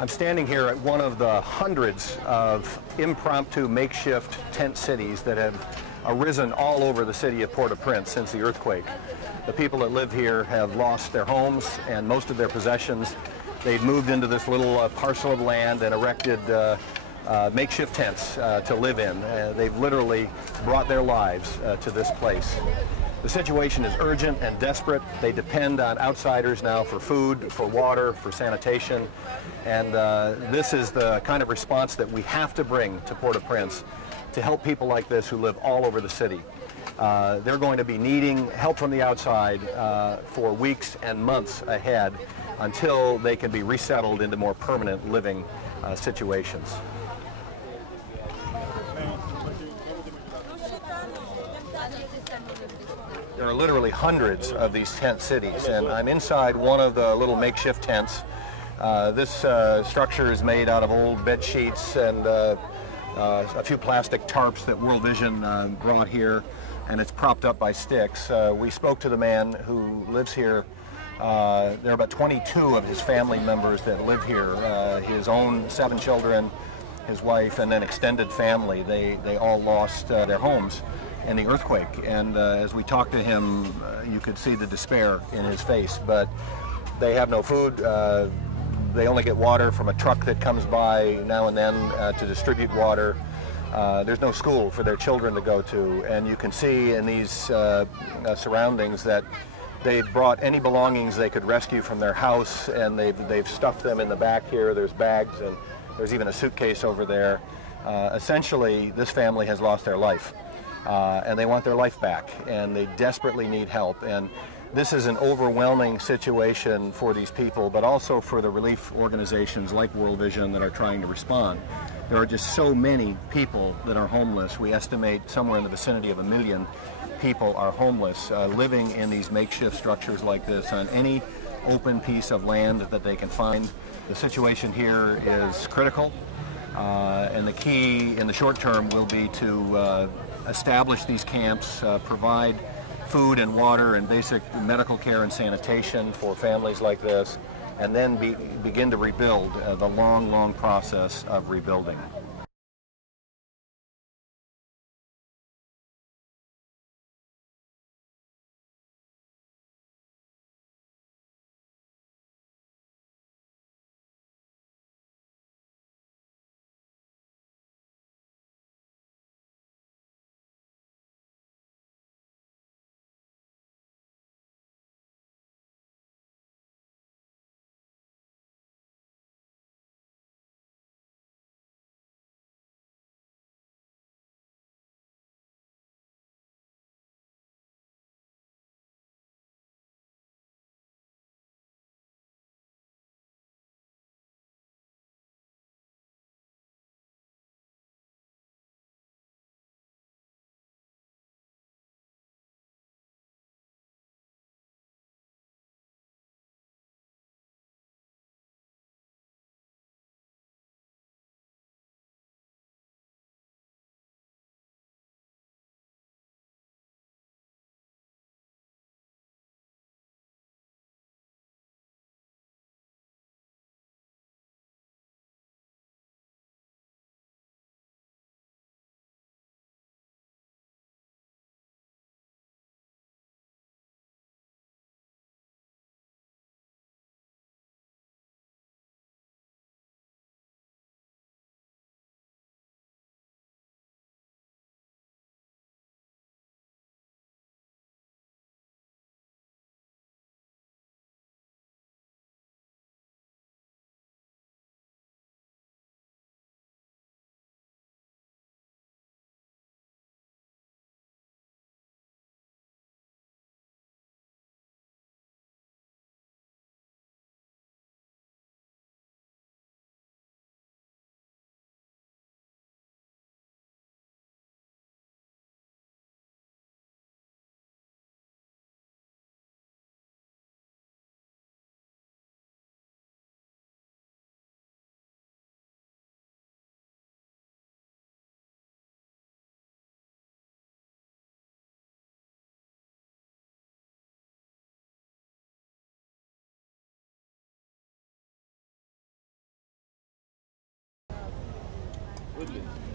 I'm standing here at one of the hundreds of impromptu makeshift tent cities that have arisen all over the city of Puerto Principe since the earthquake. The people that live here have lost their homes and most of their possessions. They've moved into this little parcel of land and erected makeshift tents to live in. They've literally brought their lives to this place. The situation is urgent and desperate. They depend on outsiders now for food, for water, for sanitation, and this is the kind of response that we have to bring to Port-au-Prince to help people like this who live all over the city. They're going to be needing help from the outside for weeks and months ahead until they can be resettled into more permanent living situations. There are literally hundreds of these tent cities, and I'm inside one of the little makeshift tents. This structure is made out of old bed sheets and a few plastic tarps that World Vision brought here, and it's propped up by sticks. We spoke to the man who lives here. There are about 22 of his family members that live here. His own 7 children, his wife, and then extended family. They all lost their homes in the earthquake, and as we talked to him, you could see the despair in his face. But they have no food. They only get water from a truck that comes by now and then to distribute water. There's no school for their children to go to, and you can see in these surroundings that they've brought any belongings they could rescue from their house, and they've stuffed them in the back here. There's bags, and there's even a suitcase over there. Essentially, this family has lost their life. And they want their life back, and they desperately need help. And this is an overwhelming situation for these people, but also for the relief organizations like World Vision that are trying to respond. There are just so many people that are homeless. We estimate somewhere in the vicinity of 1 million people are homeless, living in these makeshift structures like this on any open piece of land that they can find. The situation here is critical, and the key in the short term will be to establish these camps, provide food and water and basic medical care and sanitation for families like this, and then begin to rebuild the long, long process of rebuilding. Woodlands.